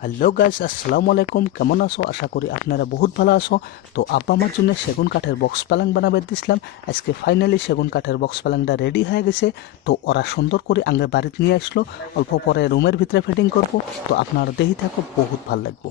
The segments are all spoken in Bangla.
হ্যালো গাইস, আসসালামু আলাইকুম। কেমন আছো? আশা করি আপনারা বহুত ভালো আছো। তো আব্বা আমার জন্য সেগুন কাঠের বক্স পালং বানাবে দিছিলাম। আজকে ফাইনালি সেগুন কাঠের বক্স পালংটা রেডি হয়ে গেছে। তো ওরা সুন্দর করে আগে বাড়িতে নিয়ে আসলো, অল্প পরে রুমের ভিতরে ফিটিং করব। তো আপনারা দেখি থাকো, বহুত ভালো লাগবে।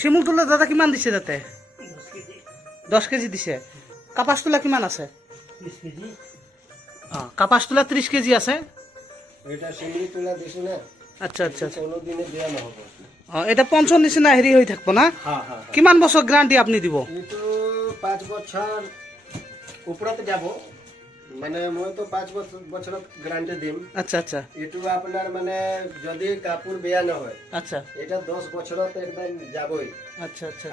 শিমুল তুলা দাদা কিমান দিছে তাতে? 10 কেজি দিছে। কাপাস তুলা কিমান আছে? 30 কেজি। কাপাস তুলা 30 কেজি আছে। এটা শিমুল তুলা দিছো না? আচ্ছা আচ্ছা। কোনোদিনে দেয়া নহব। এটা পঞ্চৰ নিচিনা হেৰি হৈ থাকিব না? কিমান বছৰ গ্যাৰান্টি আপনি দিব? এইটো 5 বছৰ ওপৰত যাব, মানে মই তো 5 বছৰত গ্যাৰান্টি দিম। আচ্ছা আচ্ছা এইটো আপোনাৰ মানে যদি কাপোৰ বেয়া নহয়, আচ্ছা এটা 10 বছৰত একদম যাবই। আচ্ছা আচ্ছা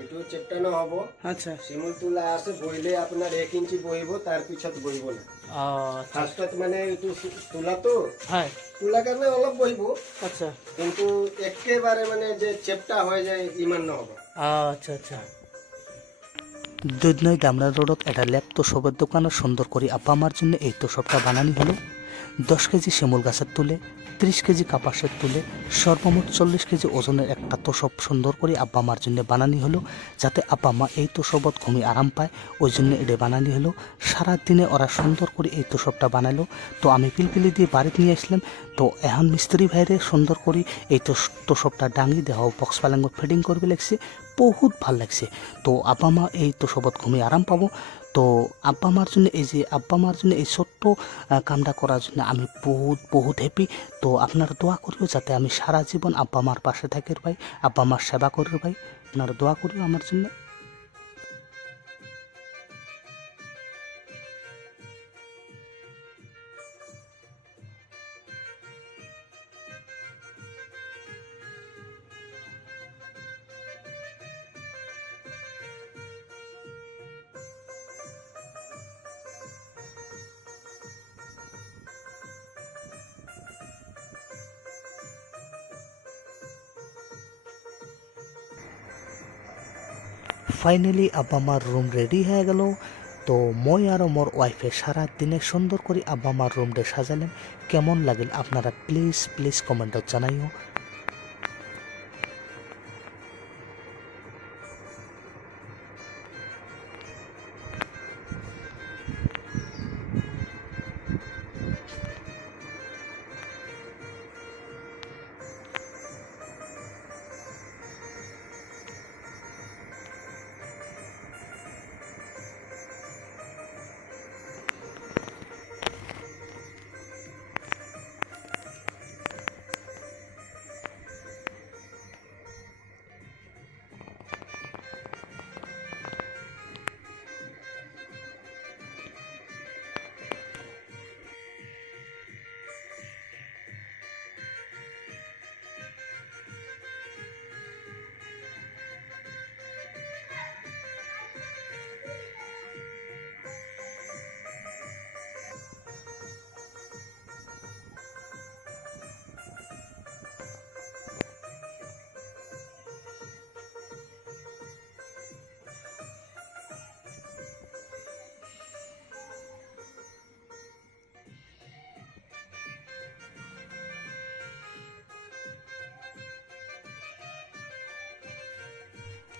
এইটো চেপ্টা নহব। আচ্ছা শিমুল তুলা আছে, বহিলে আপোনাৰ 1 ইঞ্চি বহিব, তাৰ পিছত বহিব না। ফাৰ্ষ্টত মানে এইটো তুলাটো হয়। তুলা কাৰণে অলপ বহিব, আচ্ছা কিন্তু একেবাৰে মানে যে চেপ্টা হৈ যায় ইমান নহব। আচ্ছা আচ্ছা। দুধনৈ দামরা রোডত এটা ল্যাপ তোষবের দোকানে সুন্দর করে আব্বা আমার জন্য এই তোষবটা বানানি হলো। 10 কেজি শিমুল গাছের তুলে, 30 কেজি কাপাসের তুলে, সর্বমোট 40 কেজি ওজনের একটা তোষব সুন্দর করে আব্বা আমার জন্য বানানি হলো, যাতে আব্বা মা এই তোষবত ঘুমিয়ে আরাম পায়। ওই জন্য এটা বানানি হলো। সারাদিনে ওরা সুন্দর করে এই তোষবটা বানালো। তো আমি পিলপিলি দিয়ে বাড়িতে নিয়ে আসলাম। তো এখন মিস্ত্রি ভাইরে সুন্দর করে এই তোষবটা ডাঙি দেওয়া বক্স পালাঙ্গত ফিটিং করবে লাগছে। বহুত ভাল লাগছে। তো আব্বা মা এই তোষবত ঘুমিয়ে আরাম পাবো। তো আব্বা মার জন্য এই যে আব্বা মার জন্য এই ছোট্ট কামটা করার জন্য আমি বহুত বহুত হ্যাপি। তো আপনারা দোয়া করিও যাতে আমি সারা জীবন আব্বা মার পাশে থাকি ভাই, আব্বা মার সেবা করি ভাই। আপনারা দোয়া করিও আমার জন্য। ফাইনালি আব্বা মার রুম রেডি হয়ে গেল। তো মই আর মোর ওয়াইফে সারা দিনে সুন্দর করে আব্বা মার রুমটা সাজালেন। কেমন লাগিল আপনারা প্লিজ প্লিজ কমেন্টত জানাইও।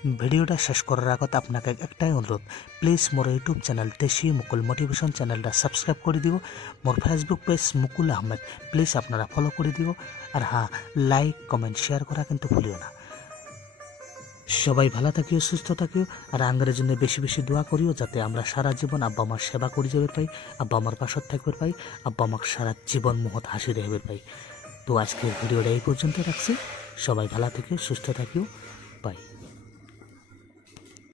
ভিডিওটা শেষ করার আগত আপনাকে একটাই অনুরোধ, প্লিজ মোর ইউটিউব চ্যানেল দেশি মুকুল মোটিভেশন চ্যানেলটা সাবস্ক্রাইব করে দিব। মোর Facebook page Mukul Ahmed please আপনারা ফলো করে দিব। আর হ্যাঁ, লাইক কমেন্ট শেয়ার করা কিন্তু ভুলিও না। সবাই ভালো থাকিও, সুস্থ থাকিও, আর আঙ্গের জন্য বেশি বেশি দোয়া করিও, যাতে আমরা সারা জীবন আব্বা আমার সেবা করে যাবে পাই, আব্বা আমার পাশত থাকবে পাই, আব্বা আমাকে সারা জীবন মহৎ হাসি দেবে পাই। তো আজকের ভিডিওটা এই পর্যন্ত রাখছি। সবাই ভালো থাকিও, সুস্থ থাকিও।